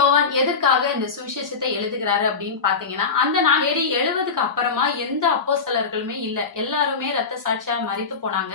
யோவான் எதற்காக இந்த சுவிசேஷத்தை எழுதுகிறாரு அப்படின்னு பாத்தீங்கன்னா, அந்த நாள் AD 70க்கு அப்புறமா எந்த அப்போஸ்தலர்களுமே இல்ல. எல்லாருமே ரத்த சாட்சியா மரித்து போனாங்க.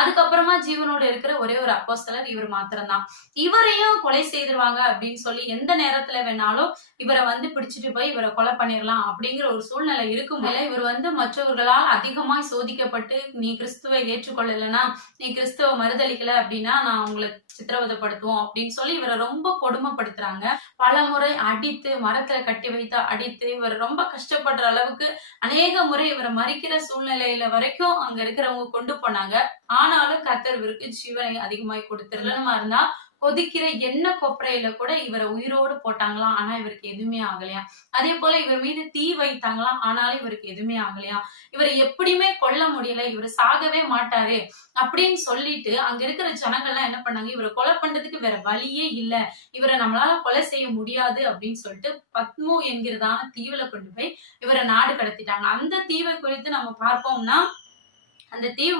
அதுக்கப்புறமா ஜீவனோட இருக்கிற ஒரே ஒரு அப்போஸ்தலர் இவர் மாத்திரம்தான். இவரையும் கொலை செய்திருவாங்க அப்படின்னு சொல்லி எந்த நேரத்துல வேணாலும் இவரை பிடிச்சிட்டு போய் இவரை கொலை பண்ணிடலாம் அப்படிங்கிற ஒரு சூழ்நிலை இருக்கும் போல இவர் மற்றவர்களால் அதிகமாய் சோதிக்கப்பட்டு, நீ கிறிஸ்துவை ஏற்றுக்கொள்ளலைன்னா, நீ கிறிஸ்துவ மறுதளிக்கல அப்படின்னா நான் உங்களை சித்திரவதைப்படுத்துவோம் அப்படின்னு சொல்லி இவரை ரொம்ப கொடுமைப்படுத்துறாங்க. பல முறை அடித்து, மரத்துல கட்டி வைத்து அடித்து, இவர் ரொம்ப கஷ்டப்படுற அளவுக்கு அநேக முறை இவரை மறிக்கிற சூழ்நிலையில வரைக்கும் அங்க இருக்கிறவங்க கொண்டு போனாங்க. ஆனாலும் கர்த்தர் இவருக்கு ஜீவனை அதிகமாய் கொடுத்திருந்தமா இருந்தா, கொதிக்கிற எண்ணெய் கொப்பரையில கூட இவரை உயிரோடு போட்டாங்களாம். ஆனா இவருக்கு எதுவுமே ஆகலையாம். அதே போல இவர் மீது தீ வைத்தாங்களாம். ஆனாலும் இவருக்கு எதுவுமே ஆகலையாம். இவரை எப்படியுமே கொல்ல முடியல, இவர் சாகவே மாட்டாரு அப்படின்னு சொல்லிட்டு அங்க இருக்கிற ஜனங்கள்லாம் என்ன பண்ணாங்க, இவரை கொலை பண்றதுக்கு வேற வழியே இல்ல, இவரை நம்மளால கொலை செய்ய முடியாது அப்படின்னு சொல்லிட்டு பத்மு என்கிறதான தீவுல கொண்டு போய் இவரை நாடு கடத்திட்டாங்க. அந்த தீவை குறித்து நம்ம பார்ப்போம்னா, அந்த தீவு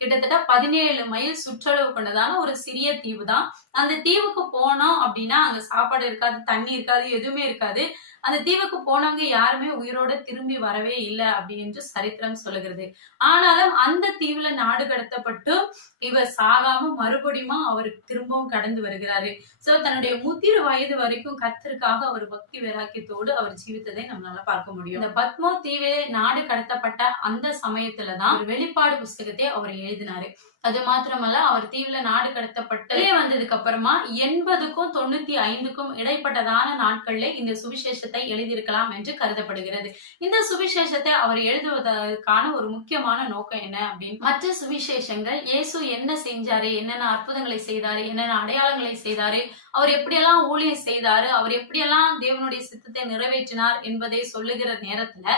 கிட்டத்தட்ட 17 மைல் சுற்றளவு கொண்டதான ஒரு சிறிய தீவு தான். அந்த தீவுக்கு போனோம் அப்படின்னா அங்க சாப்பாடு இருக்காது, தண்ணி இருக்காது, எதுவுமே இருக்காது. அந்த தீவுக்கு போனவங்க யாருமே உயிரோட திரும்பி வரவே இல்லை அப்படி என்று சரித்திரம் சொல்லுகிறது. ஆனாலும் அந்த தீவுல நாடு கடத்தப்பட்டு இவர் சாகாம மறுபடியும் அவர் திரும்பவும் கடந்து வருகிறாரு. சோ தன்னுடைய முதிர் வயது வரைக்கும் கர்த்தருக்காக அவர் பக்தி வைராக்கியத்தோடு அவர் ஜீவித்ததை நம்மளால பார்க்க முடியும். இந்த பத்மோ தீவே நாடு கடத்தப்பட்ட அந்த சமயத்துலதான் வெளிப்பாடு புஸ்தகத்தை அவர் எழுதினாரு. அது மாத்திரமல்ல, அவர் தீவுல நாடு கடத்தப்பட்டு வந்ததுக்கு அப்புறமா 80க்கும் 95க்கும் இடைப்பட்டதான நாட்கள்ல இந்த சுவிசேஷத்தை எழுதியிருக்கலாம் என்று கருதப்படுகிறது. இந்த சுவிசேஷத்தை அவர் எழுதுவதற்கான ஒரு முக்கியமான நோக்கம் என்ன அப்படின்னு, மற்ற சுவிசேஷங்கள் இயேசு என்ன செஞ்சாரு, என்னென்ன அற்புதங்களை செய்தாரு, என்னென்ன அடையாளங்களை செய்தாரு, அவர் எப்படியெல்லாம் ஊழியம் செய்தாரு, அவர் எப்படியெல்லாம் தேவனுடைய சித்தத்தை நிறைவேற்றினார் என்பதை சொல்லுகிற நேரத்துல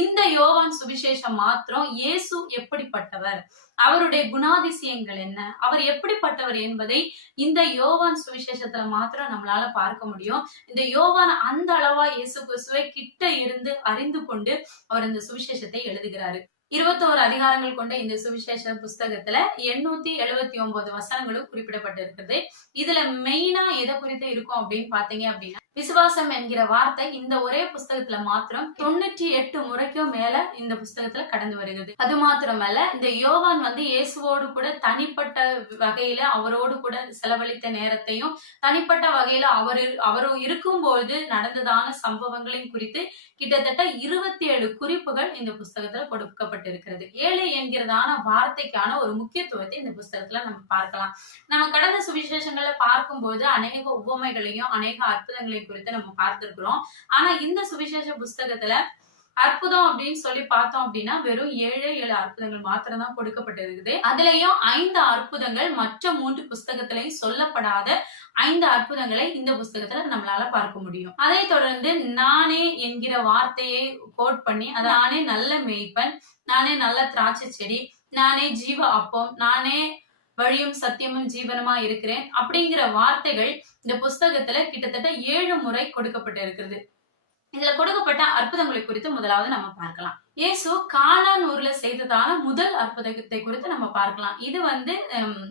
இந்த யோவான் சுவிசேஷம் மாத்திரம் இயேசு எப்படிப்பட்டவர், அவருடைய குணாதிசயங்கள் என்ன, அவர் எப்படிப்பட்டவர் என்பதை இந்த யோவான் சுவிசேஷத்துல மாத்திரம் நம்மளால பார்க்க முடியும். இந்த யோவான் அந்த அளவா இயேசு கிறிஸ்துவை கிட்ட இருந்து அறிந்து கொண்டு அவர் இந்த சுவிசேஷத்தை எழுதுகிறாரு. 21 அதிகாரங்கள் கொண்ட இந்த சுவிசேஷ புஸ்தகத்துல 879 வசனங்களும் குறிப்பிடப்பட்டிருக்கிறது. இதுல மெயினா எதை குறித்து இருக்கும் அப்படின்னு பாத்தீங்க அப்படின்னா, விசுவாசம் என்கிற வார்த்தை இந்த ஒரே புஸ்தகத்துல மாத்திரம் 98 முறைக்கும் மேல இந்த புஸ்தகத்துல கடந்து வருகிறது. அது மாத்திரமல்ல, இந்த யோவான் இயேசுவோடு கூட தனிப்பட்ட வகையில அவரோடு கூட செலவழித்த நேரத்தையும், தனிப்பட்ட வகையில அவரு இருக்கும்போது நடந்ததான சம்பவங்களையும் குறித்து கிட்டத்தட்ட 27 குறிப்புகள் இந்த புஸ்தகத்துல கொடுக்கப்பட்டிருக்கிறது. 7 என்கிறதான வார்த்தைக்கான ஒரு முக்கியத்துவத்தை இந்த புஸ்தகத்துல நம்ம பார்க்கலாம். நம்ம கடந்த சுவிசேஷங்களை பார்க்கும்போது அநேக உவமைகளையும் அநேக அற்புதங்களையும் குறித்து நம்ம பார்த்திருக்கிறோம். ஆனா இந்த சுவிசேஷ புஸ்தகத்துல அற்புதம் அப்படின்னு சொல்லி பார்த்தோம் அப்படின்னா வெறும் 7 அற்புதங்கள் மாத்திரம் தான் கொடுக்கப்பட்டிருக்குது. அதுலயும் 5 அற்புதங்கள் மற்ற 3 புஸ்தகத்திலையும் சொல்லப்படாத 5 அற்புதங்களை இந்த புஸ்தகத்துல நம்மளால பார்க்க முடியும். அதை தொடர்ந்து நானே என்கிற வார்த்தையை கோட் பண்ணி, நானே நல்ல மேய்ப்பன், நானே நல்ல திராட்சை செடி, நானே ஜீவ அப்பம், நானே வழியும் சத்தியமும் ஜீவனமா இருக்கிறேன் அப்படிங்கிற வார்த்தைகள் இந்த புஸ்தகத்துல கிட்டத்தட்ட 7 முறை கொடுக்கப்பட்டு இருக்கிறது. இதுல கொடுக்கப்பட்ட அற்புதங்களை குறித்து முதலாவது நம்ம பார்க்கலாம். இயேசு கானான் ஊர்ல செய்ததான முதல் அற்புதத்தை குறித்து நம்ம பார்க்கலாம். இது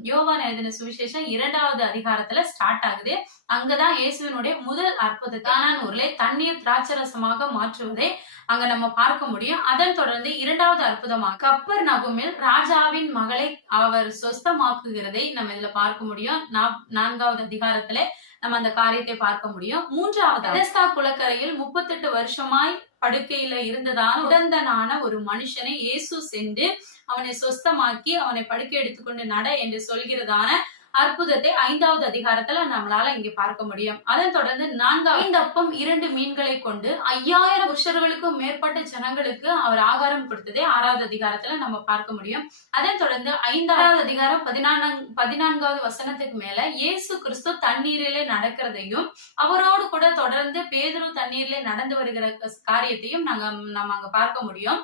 யோவான் எழுதின சுவிசேஷம் 2வது அதிகாரத்துல ஸ்டார்ட் ஆகுது. அங்கதான் இயேசுவினுடைய முதல் அற்புதத்தை, கானான் ஊர்ல தண்ணீர் திராட்சரசமாக மாற்றுவதை அங்க நம்ம பார்க்க முடியும். அதன் தொடர்ந்து 2வது அற்புதமாக கப்பர்நகூமில் ராஜாவின் மகளை அவர் சொஸ்தமாக்குகிறதை நம்ம இதுல பார்க்க முடியும். 4வது அதிகாரத்துல நம்ம அந்த காரியத்தை பார்க்க முடியும். 3வது பெதஸ்தா குளக்கரையில் 38 வருஷமாய் படுக்கையில இருந்ததான உடந்தனான ஒரு மனுஷனை இயேசு சென்று அவனை சொஸ்தமாக்கி அவனை படுக்கை எடுத்துக்கொண்டு நட என்று சொல்கிறதான அற்புதத்தை 5வது அதிகாரத்துல நம்மளால இங்க பார்க்க முடியும். அதன் தொடர்ந்து 4 அப்பம் 2 மீன்களை கொண்டு 5000 புருஷர்களுக்கும் மேற்பட்ட ஜனங்களுக்கு அவர் ஆகாரம் கொடுத்ததை 6வது அதிகாரத்துல நம்ம பார்க்க முடியும். அதன் தொடர்ந்து 5வது அதிகாரம் 14வது வசனத்துக்கு மேல இயேசு கிறிஸ்து தண்ணீரிலே நடக்கிறதையும், அவரோடு கூட தொடர்ந்து பேதுரு தண்ணீரிலே நடந்து வருகிற காரியத்தையும் நம்ம அங்க பார்க்க முடியும்.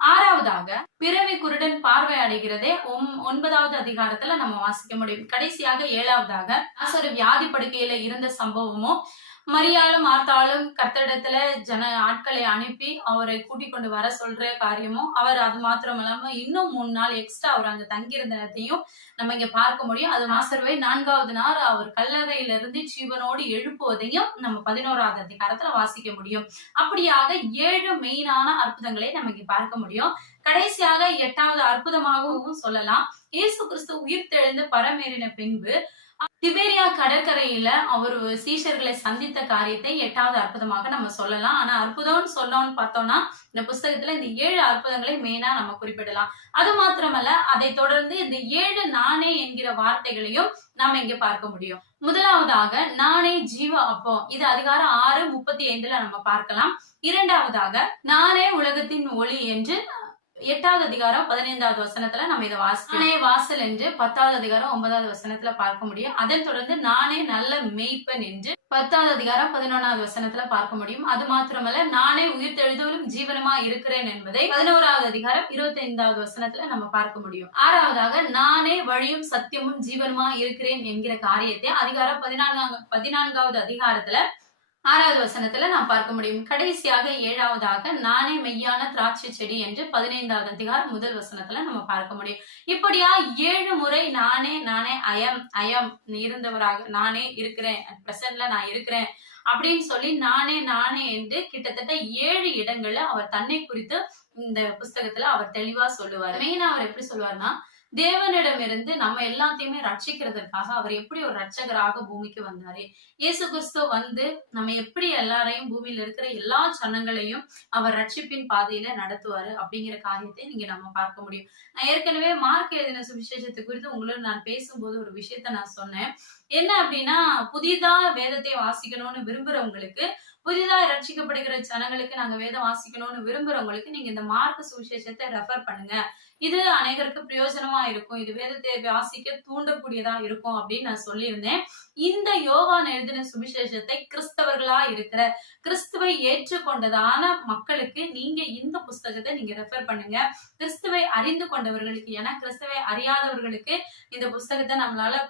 6வதாக பிறவி குருடன் பார்வை அடைகிறதே 9வது அதிகாரத்துல நம்ம வாசிக்க முடியும். கடைசியாக 7வதாக ஒரு வியாதி படுக்கையில இருந்த சம்பவமும் மரியாளும் மார்த்தாளும் கர்த்தரிடத்துல ஆட்களை அனுப்பி அவரை கூட்டிக் கொண்டு வர சொல்ற காரியமும், அவர் அது மாத்திரம் இல்லாம இன்னும் 3 நாள் எக்ஸ்ட்ரா அவர் அங்க தங்கியிருந்ததையும் நம்ம இங்க பார்க்க முடியும். அது லாசருவை 4வது நாள் அவர் கல்லறையிலிருந்து ஜீவனோடு எழுப்புவதையும் நம்ம 11வது அதிகாரத்துல வாசிக்க முடியும். அப்படியாக 7 மெயினான அற்புதங்களை நம்ம இங்க பார்க்க முடியும். கடைசியாக 8வது அற்புதமாகவும் சொல்லலாம். இயேசு கிறிஸ்து உயிர்த்தெழுந்து பரமேறின பின்பு திபேரியா கடற்கரையில அவர் சீஷர்களை சந்தித்த காரியத்தை 8வது அற்புதமாக நம்ம சொல்லலாம். ஆனா அற்புதம்னு சொல்லணும்னு பார்த்தோம்னா இந்த புஸ்தகத்துல இந்த 7 அற்புதங்களை மெயினா நம்ம குறிப்பிடலாம். அது மாத்திரமல்ல, அதை தொடர்ந்து இந்த 7 நானே என்கிற வார்த்தைகளையும் நாம இங்க பார்க்க முடியும். முதலாவதாக நானே ஜீவ அப்பம், இது அதிகாரம் 6:35 நம்ம பார்க்கலாம். இரண்டாவதாக நானே உலகத்தின் ஒளி என்று 8வது அதிகாரம் 15வது வசனத்துல நம்ம இதை நானே வாசல் என்று 10வது அதிகாரம் 9வது வசனத்துல பார்க்க முடியும். அதன் தொடர்ந்து நானே நல்ல மேய்ப்பன் என்று 10வது அதிகாரம் 11வது வசனத்துல பார்க்க முடியும். அது மாத்திரமல்ல, நானே உயிர்த்தெழுதலும் ஜீவனமா இருக்கிறேன் என்பதை 11வது அதிகாரம் 25வது வசனத்துல நம்ம பார்க்க முடியும். 6வதாக நானே வழியும் சத்தியமும் ஜீவனுமா இருக்கிறேன் என்கிற காரியத்தை அதிகாரம் 14வது அதிகாரத்துல 6வது வசனத்துல நாம் பார்க்க முடியும். கடைசியாக 7வதாக நானே மெய்யான திராட்சை செடி என்று 15வது அதிகாரம் 1 வசனத்துல நம்ம பார்க்க முடியும். இப்படியா 7 முறை நானே நானே அயம் இருந்தவராக நானே இருக்கிறேன், பிரசன்ட்ல நான் இருக்கிறேன் அப்படின்னு சொல்லி நானே நானே என்று கிட்டத்தட்ட 7 இடங்கள்ல அவர் தன்னை குறித்து இந்த புஸ்தகத்துல அவர் தெளிவா சொல்லுவார். மெயினா அவர் எப்படி சொல்லுவார்னா, தேவனிடமிருந்து நம்ம எல்லாத்தையுமே ரட்சிக்கிறதுக்காக அவர் எப்படி ஒரு ரட்சகராக பூமிக்கு வந்தாரு, இயேசு கிறிஸ்து வந்து நம்ம எப்படி எல்லாரையும் பூமியில இருக்கிற எல்லா ஜனங்களையும் அவர் ரட்சிப்பின் பாதையில நடத்துவாரு அப்படிங்கிற காரியத்தை நீங்க நம்ம பார்க்க முடியும். நான் ஏற்கனவே மார்க் எழுதின சுவிசேஷத்தை குறித்து உங்களோட நான் பேசும்போது ஒரு விஷயத்த நான் சொன்னேன். என்ன அப்படின்னா, புதிதா வேதத்தை வாசிக்கணும்னு விரும்புறவங்களுக்கு, புதிதா ரட்சிக்கப்படுகிற ஜனங்களுக்கு நாங்க வேதம் வாசிக்கணும்னு விரும்புறவங்களுக்கு நீங்க இந்த மார்க் சுவிசேஷத்தை ரெஃபர் பண்ணுங்க. இது அனைவருக்கு பிரயோஜனமா இருக்கும், இது வேதத்தை வாசிக்க தூண்டக்கூடியதா இருக்கும் அப்படின்னு நான் சொல்லியிருந்தேன். இந்த யோவான் எழுதின சுவிசேஷத்தை கிறிஸ்தவர்களா இருக்கிற, கிறிஸ்துவை ஏற்றுக்கொண்டதான மக்களுக்கு நீங்க இந்த புஸ்தகத்தை நீங்க ரெஃபர் பண்ணுங்க. கிறிஸ்துவை அறிந்து கொண்டவர்களுக்கு, ஏன்னா கிறிஸ்துவை அறியாதவர்களுக்கு இந்த புஸ்தகத்தை அவங்களால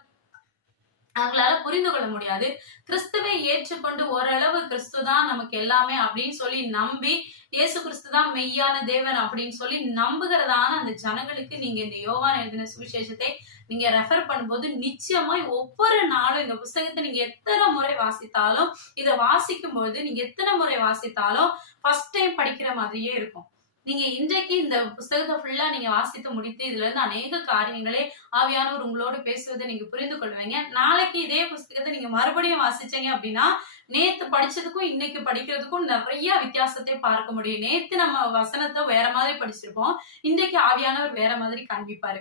புரிந்து கொள்ள முடியாது. கிறிஸ்துவை ஏற்றுக்கொண்டு ஓரளவு கிறிஸ்து தான் நமக்கு எல்லாமே அப்படின்னு சொல்லி நம்பி, இயேசு கிறிஸ்து தான் மெய்யான தேவன் அப்படின்னு சொல்லி நம்புகிறதான அந்த ஜனங்களுக்கு நீங்க இந்த யோவான் எழுதின சுவிசேஷத்தை நீங்க ரெஃபர் பண்ணும்போது நிச்சயமா ஒவ்வொரு நாளும் இந்த புஸ்தகத்தை நீங்க எத்தனை முறை வாசித்தாலும், இதை வாசிக்கும் போது நீங்க எத்தனை முறை வாசித்தாலும் ஃபர்ஸ்ட் டைம் படிக்கிற மாதிரியே இருக்கும். நீங்க இன்றைக்கு இந்த புஸ்தகத்தை ஃபுல்லா நீங்க வாசித்து முடித்து இதுல இருந்து அநேக காரியங்களே ஆவியானவர் உங்களோடு பேசுவதை நீங்க புரிந்து கொள்வீங்க. நாளைக்கு இதே புஸ்தகத்தை நீங்க மறுபடியும் வாசிச்சீங்க அப்படின்னா, நேத்து படிச்சதுக்கும் இன்னைக்கு படிக்கிறதுக்கும் நிறைய வித்தியாசத்தை பார்க்க முடியும். நேத்து நம்ம வசனத்தை வேற மாதிரி படிச்சிருப்போம், இன்றைக்கு ஆவியானவர் வேற மாதிரி காண்பிப்பாரு.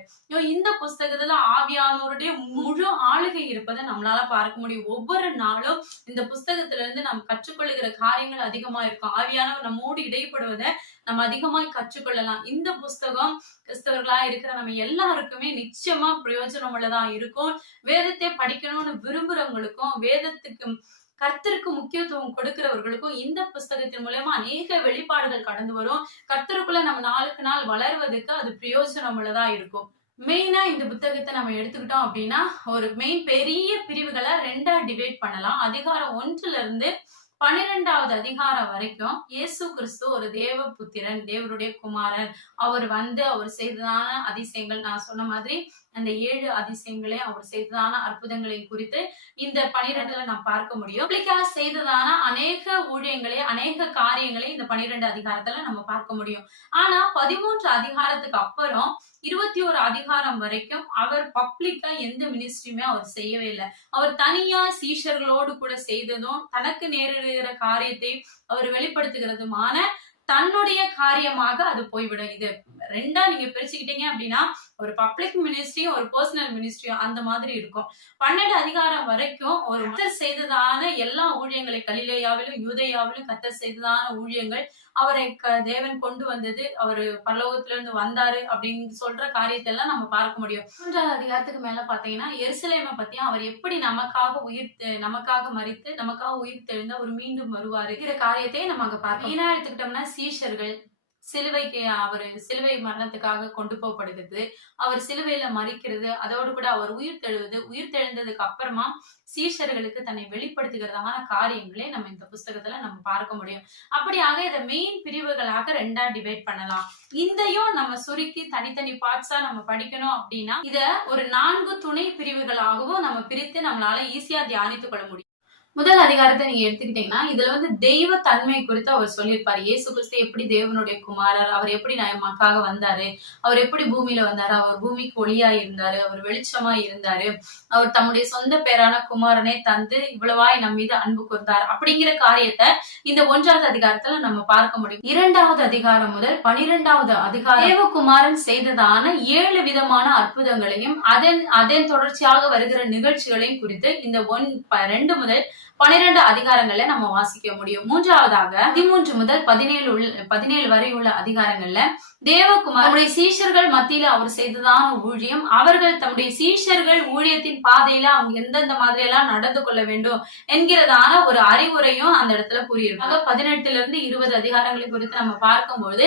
இந்த புஸ்தகத்துல ஆவியானவருடைய முழு ஆளுகை இருப்பதை நம்மளால பார்க்க முடியும். ஒவ்வொரு நாளும் இந்த புஸ்தகத்துல இருந்து நம்ம கற்றுக்கொள்ளுகிற காரியங்கள் அதிகமா இருக்கும். ஆவியானவர் நம்மோடு இடைப்படுவதை நம்ம அதிகமாய் கற்றுக்கொள்ளலாம். இந்த புஸ்தகம் கிறிஸ்தவர்களா இருக்கிற நம்ம எல்லாருக்குமே நிச்சயமா பிரயோஜனம் உள்ளதா இருக்கும். வேதத்தை படிக்கணும்னு விரும்புறவங்களுக்கும், வேதத்துக்கு கர்த்தருக்கு முக்கியத்துவம் கொடுக்கிறவர்களுக்கும் இந்த புஸ்தகத்தின் மூலமா அநேக வெளிப்பாடுகள் கடந்து வரும். கர்த்தருக்குள்ள நம்ம நாளுக்கு நாள் வளர்வதற்கு அது பிரயோஜனம் உள்ளதா இருக்கும். மெயினா இந்த புத்தகத்தை நம்ம எடுத்துக்கிட்டோம் அப்படின்னா, ஒரு மெயின் பெரிய பிரிவுகளை 2ஆ டிவைட் பண்ணலாம். அதிகாரம் 1ல இருந்து 12வது அதிகாரம் வரைக்கும் இயேசு கிறிஸ்து ஒரு தேவ புத்திரன், தேவருடைய குமாரன், அவர் செய்ததான அதிசயங்கள், நான் சொன்ன மாதிரி அந்த 7 அதிசயங்களே அவர் செய்ததான அற்புதங்களை குறித்து இந்த 12ல நாம் பார்க்க முடியும். செய்ததான அநேக ஊழியங்களே, அநேக காரியங்களை இந்த 12 அதிகாரத்துல நம்ம பார்க்க முடியும். ஆனா 13 அதிகாரத்துக்கு அப்புறம் 21 அதிகாரம் வரைக்கும் அவர் பப்ளிக்கா எந்த மினிஸ்ட்ரியுமே அவர் செய்யவே இல்லை. அவர் தனியா சீஷர்களோடு கூட செய்ததும், தனக்கு நேரிடுகிற காரியத்தை அவர் வெளிப்படுத்துகிறதுமான தன்னுடைய காரியமாக அது போய்விடும். இது 2ஆ நீங்க பிரிச்சுக்கிட்டீங்க அப்படின்னா, ஒரு பப்ளிக் மினிஸ்ட்ரியும் ஒரு பர்சனல் மினிஸ்ட்ரியும் அந்த மாதிரி இருக்கும். 12 அதிகாரம் வரைக்கும் ஒரு கர்த்தர் செய்ததான எல்லா ஊழியங்களை, கலிலேயாவிலும் யூதேயாவிலும் கர்த்தர் செய்ததான ஊழியங்கள், அவரை தேவன் கொண்டு வந்தது, அவரு பரலோகத்துல இருந்து வந்தாரு அப்படின்னு சொல்ற காரியத்தை எல்லாம் நம்ம பார்க்க முடியும். 3வது அதிகாரத்துக்கு மேல பாத்தீங்கன்னா, எருசலேமை பத்தியும் அவர் எப்படி நமக்காக மரித்து நமக்காக உயிர் தெழுந்து அவர் மீண்டும் வருவாரு காரியத்தை நம்ம அங்க பார்க்கணும். எடுத்துக்கிட்டோம்னா, சீஷர்கள் சிலுவைக்கு அவர் சிலுவை மரணத்துக்காக கொண்டு போகப்படுகிறது, அவர் சிலுவையில மரிக்கிறது, அதோடு கூட அவர் உயிர் தெழுவது, உயிர் தெழுந்ததுக்கு அப்புறமா சீஷர்களுக்கு தன்னை வெளிப்படுத்துகிறதான காரியங்களே நம்ம இந்த புஸ்தகத்துல நம்ம பார்க்க முடியும். அப்படியாக இதை மெயின் பிரிவுகளாக 2ஆ டிவைட் பண்ணலாம். இதையும் நம்ம சுருக்கி தனித்தனி பார்ட்ஸா நம்ம படிக்கணும் அப்படின்னா இத ஒரு 4 துணை பிரிவுகளாகவும் நம்ம பிரித்து நம்மளால ஈஸியா தியானித்துக் கொள்ள முடியும். முதல் அதிகாரத்தை நீங்க எடுத்துக்கிட்டீங்கன்னா இதுல தெய்வ தன்மை குறித்து அவர் சொல்லியிருப்பாரு. இயேசு கிறிஸ்து எப்படி தேவனுடைய குமாரர், அவர் எப்படி நமக்காக வந்தாரு, அவர் எப்படி பூமியில வந்தாரு, அவர் பூமிக்கு ஒளியா இருந்தாரு, அவர் வெளிச்சமா இருந்தாரு, அவர் தம்முடைய சொந்த பேரான குமாரனை தந்து இவ்வளவாய் நம் மீது அன்பு கூர்ந்தார் அப்படிங்கிற காரியத்தை இந்த 1ஆவது அதிகாரத்துல நம்ம பார்க்க முடியும். 2ஆவது அதிகாரம் முதல் 12ஆவது அதிகாரம் தேவகுமாரன் செய்ததான 7 விதமான அற்புதங்களையும் அதன் தொடர்ச்சியாக வருகிற நிகழ்ச்சிகளையும் குறித்து இந்த 2 முதல் 12 அதிகாரங்கள்ல நம்ம வாசிக்க முடியும். 3ஆவதாக 13 முதல் 17 வரை உள்ள அதிகாரங்கள்ல தேவகுமார் தம்முடைய சீஷர்கள் மத்தியில அவர் செய்ததான ஊழியம், அவர்கள் தம்முடைய சீஷர்கள் ஊழியத்தின் பாதையில அவங்க எந்தெந்த மாதிரி எல்லாம் நடந்து கொள்ள வேண்டும் என்கிறதான ஒரு அறிவுரையும் அந்த இடத்துல கூறியிருக்காங்க. 18 இருந்து 20 அதிகாரங்களை குறித்து நம்ம பார்க்கும்போது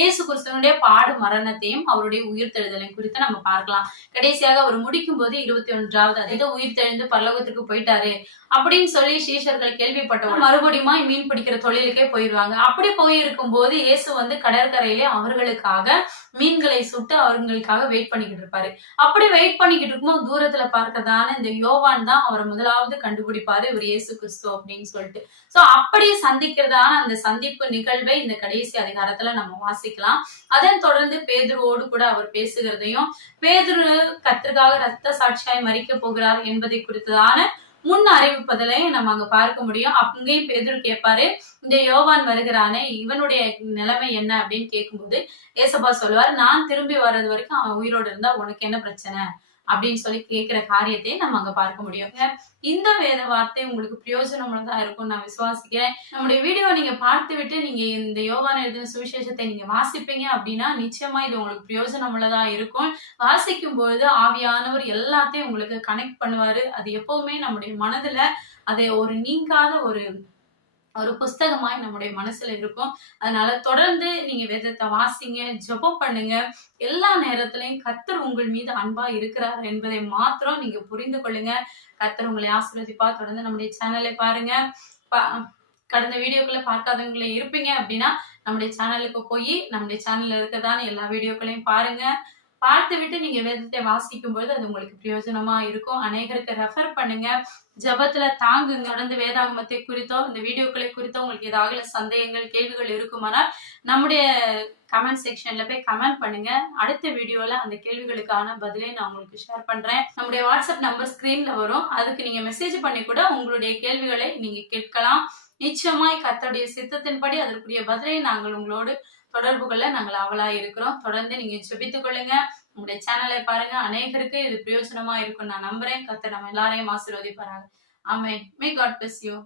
இயேசு கிறிஸ்துவனுடைய பாடு மரணத்தையும் அவருடைய உயிர்த்தெழுதலையும் குறித்து நம்ம பார்க்கலாம். கடைசியாக அவர் முடிக்கும் போது 21வது உயிர் தெழுந்து பரலோகத்துக்கு போயிட்டாரு அப்படின்னு சொல்லி சீஷர்கள் கேள்விப்பட்டவங்க மறுபடியும் மீன் பிடிக்கிற தொழிலுக்கே போயிருவாங்க. அப்படி போயிருக்கும் போது இயேசு கடற்கரையிலே அவர்களுக்காக மீன்களை சுட்டு அவர்களுக்காக வெயிட் பண்ணிக்கிட்டு இருப்பாரு. அப்படி வெயிட் பண்ணிக்கிட்டு இருக்கும்போது தூரத்துல பார்க்கறதான இந்த யோவான் தான் அவரை முதலாவது கண்டுபிடிப்பாரு, இவர் இயேசு கிறிஸ்து அப்படின்னு சொல்லிட்டு. சோ அப்படி சந்திக்கிறதான அந்த சந்திப்பு நிகழ்வை இந்த கடைசி அதிகாரத்துல நம்ம வாசிக்கலாம். அதன் தொடர்ந்து பேதுருவோடு கூட அவர் பேசுகிறதையும், பேதுரு கர்த்தருக்காக இரத்த சாட்சியாய் மரிக்க போகிறார் என்பதை குறித்ததான முன் அறிவிப்பதிலையும் நம்ம அங்க பார்க்க முடியும். அங்கேயும் பேதுரு கேட்பாரு, இந்த யோவான் வருகிறானே இவனுடைய நிலைமை என்ன அப்படின்னு கேட்கும்போது ஏசப்பா சொல்லுவாரு, நான் திரும்பி வர்றது வரைக்கும் அவன் உயிரோடு இருந்தா உனக்கு என்ன பிரச்சனை அப்படின்னு சொல்லி கேட்கிற காரியத்தையும் நம்ம அங்க பார்க்க முடியும். இந்த வேத வார்த்தை உங்களுக்கு பிரயோஜனமுள்ளதா இருக்கும் நான் விசுவாசிக்கிறேன். நம்முடைய வீடியோ நீங்க பார்த்து விட்டு நீங்க இந்த யோவான் எழுதின சுவிசேஷத்தை நீங்க வாசிப்பீங்க அப்படின்னா நிச்சயமா இது உங்களுக்கு பிரயோஜனமுள்ளதா இருக்கும். வாசிக்கும் பொழுது ஆவியானவர் எல்லாத்தையும் உங்களுக்கு கனெக்ட் பண்ணுவாரு. அது எப்பவுமே நம்முடைய மனதுல அதை ஒரு நீங்காத ஒரு புஸ்தகமாய் நம்முடைய மனசுல இருக்கும். அதனால தொடர்ந்து நீங்க வேதத்தை வாசிங்க, ஜெபம் பண்ணுங்க. எல்லா நேரத்திலையும் கர்த்தர் உங்கள் மீது அன்பா இருக்கிறார் என்பதை மாத்திரம் நீங்க புரிந்து கொள்ளுங்க. கர்த்தர் உங்களை ஆசீர்வதிப்பா. தொடர்ந்து நம்முடைய சேனலை பாருங்க. கடந்த வீடியோக்களை பார்க்காதவங்களே இருப்பீங்க அப்படின்னா நம்முடைய சேனலுக்கு போய் நம்முடைய சேனல்ல இருக்கிறதான எல்லா வீடியோக்களையும் பாருங்க. பார்த்து விட்டு நீங்க வேதத்தை வாசிக்கும் பொழுது அது உங்களுக்கு பிரயோஜனமா இருக்கும். அநேகருக்கு ரெஃபர் பண்ணுங்க. ஜபத்துல தாங்குங்க. தொடர்ந்து வேதாகமத்தை குறித்தோ இந்த வீடியோக்களை குறித்தோ உங்களுக்கு ஏதாவது சந்தேகங்கள் கேள்விகள் இருக்குமானால் நம்முடைய கமெண்ட் செக்ஷன்ல போய் கமெண்ட் பண்ணுங்க. அடுத்த வீடியோல அந்த கேள்விகளுக்கான பதிலை நான் உங்களுக்கு ஷேர் பண்றேன். நம்முடைய வாட்ஸ்அப் நம்பர் ஸ்கிரீன்ல வரும். அதுக்கு நீங்க மெசேஜ் பண்ணி கூட உங்களுடைய கேள்விகளை நீங்க கேட்கலாம். நிச்சயமாய் கர்த்தருடைய சித்தத்தின்படி அதற்குரிய பதிலை நாங்கள் உங்களோடு தொடர்பு கொள்ள நாங்கள் ஆவலா இருக்கிறோம். தொடர்ந்து நீங்க ஜெபித்துக் கொள்ளுங்க. உங்களுடைய சேனலை பாருங்க. அநேகருக்கு இது பிரயோஜனமா இருக்கும் நான் நம்புறேன். கர்த்தர் நம்ம எல்லாரையும் ஆசீர்வதிப்பாராக. ஆமென். May God bless you.